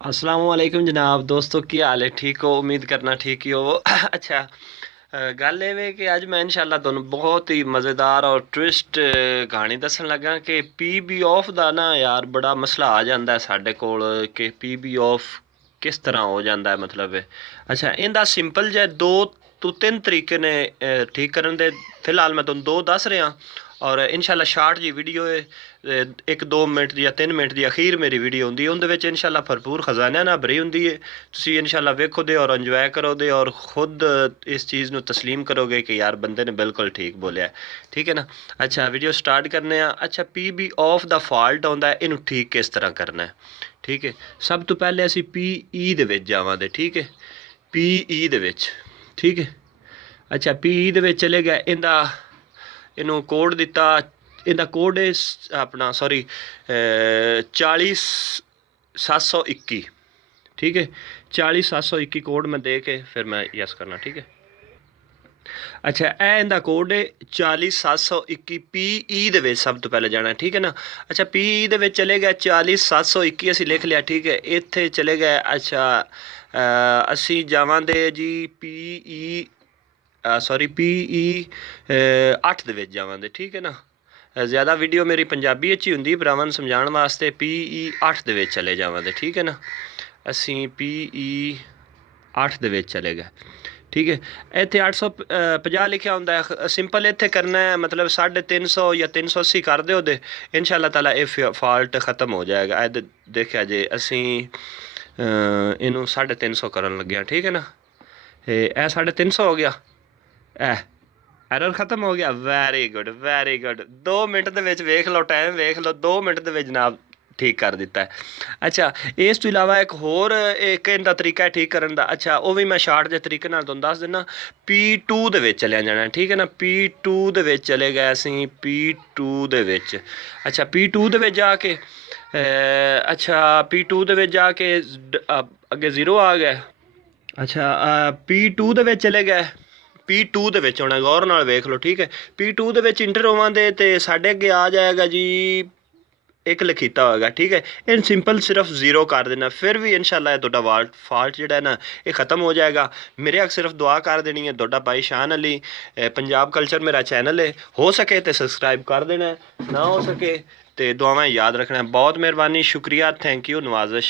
अस्सलाम वालेकुम जनाब दोस्तों की हाल है ठीक हो उम्मीद करना ठीक ही हो अच्छा गल ਇਹ कि अज मैं इंशाल्लाह ਤੁਹਾਨੂੰ बहुत ही मज़ेदार और ट्विस्ट कहानी दसन लगा कि पी ऑफ ਦਾ ना यार बड़ा मसला आ ਜਾਂਦਾ है ਸਾਡੇ ਕੋਲ कि पी ऑफ किस तरह हो ਜਾਂਦਾ है मतलब अच्छा ਇਹਦਾ ਸਿੰਪਲ ਜਿਹਾ ਦੋ ਤੋਂ ਤਿੰਨ ਤਰੀਕੇ ਨੇ ਠੀਕ ਕਰਨ ਦੇ ਫਿਲਹਾਲ ਮੈਂ ਤੁਹਾਨੂੰ ਦੋ ਦੱਸ ਰਿਹਾ और इंशाल्लाह शार्ट जी वीडियो है 1-2 मिनट या 3 मिनट की अखीर मेरी वीडियो होंगी उनके इंशाल्लाह भरपूर खजाना ना भरी होंगी है तुसी इंशाल्लाह वेखो दे और इंजॉय करो दे और खुद इस चीज़ को तस्लीम करोगे कि यार बंदे ने बिल्कुल ठीक बोलिया ठीक है ना। अच्छा वीडियो स्टार्ट करने अच्छा पी ऑफ द फॉल्ट आता है इनू ठीक किस तरह करना है ठीक है। सब तो पहले असी पी दे विच जावांगे ठीक है पी दे विच ठीक है। अच्छा पी दे विच चले गए इंदा इनू कोड दिता इनका कोड है अपना सॉरी 40-721 ठीक है 40-721 कोड मैं दे के फिर मैं यस करना ठीक है। अच्छा ए इंदा कोड है 40-721 पी दे विच सब तो पहले जाना ठीक है ना। अच्छा पी दे विच चले गए 40-721 असी लिख लिया ठीक है इत्थे चले गए। अच्छा असी जावांदे जी पी सॉरी पी 8 ਦੇ ਵਿੱਚ ਜਾਵਾਂਗੇ ठीक है ना। ज़्यादा वीडियो मेरी पंजाबी ही होंगी भरावां नूं समझाउण वास्ते पी 8 ਦੇ ਵਿੱਚ चले जावांगे ठीक है ना। असी पी 8 ਦੇ ਵਿੱਚ चले गए ठीक है। इत्थे 850 लिखा होंदा है सिंपल इत्थे करना है मतलब 350 या 380 कर दो दे इंशाल्लाह ताला ये फॉल्ट ख़त्म हो जाएगा। देखा जे असी इनू 350 करन लगे ठीक है ना। ए 350 हो गया एरर खत्म हो गया वेरी गुड 2 मिनट ਦੇ ਵਿੱਚ ਵੇਖ ਲਓ टाइम ਵੇਖ ਲਓ 2 ਮਿੰਟ ਦੇ ਵਿੱਚ जनाब ठीक कर दिता है। अच्छा इस तो इलावा एक होर एक इनका तरीका है ठीक करने का। अच्छा वो भी मैं शार्ट जे तरीके नाल तुहानूं दस दिना P2 दे विच चलिया जाना ठीक है ना। P2 दे विच चले गए असीं P2 दे विच। अच्छा P2 दे विच जाके अच्छा P2 दे विच जाके अगे 0 आ गया। अच्छा P2 दे विच चले गए P2 ਦੇ ਵਿੱਚ ਹੋਣਾ ਗੌਰ ਨਾਲ ਵੇਖ ਲਓ ਠੀਕ ਹੈ। P2 ਦੇ ਵਿੱਚ ਇੰਟਰ ਹੋਵਾਂਗੇ ਤੇ ਸਾਡੇ ਅੱਗੇ ਆ ਜਾਏਗਾ ਜੀ एक लिखिता होगा ठीक है। इन सिंपल सिर्फ 0 कर देना फिर भी इंशाल्लाह तुहाडा फॉल्ट जिहड़ा ना ये ख़त्म हो जाएगा। मेरे अग सिर्फ दुआ कर देनी है तुहाडा भाई शान अली पंजाब कल्चर मेरा चैनल है हो सके तो सबसक्राइब कर देना ना हो सके तो दुआवां याद रखना। बहुत मेहरबानी शुक्रिया थैंक यू नवाजिश।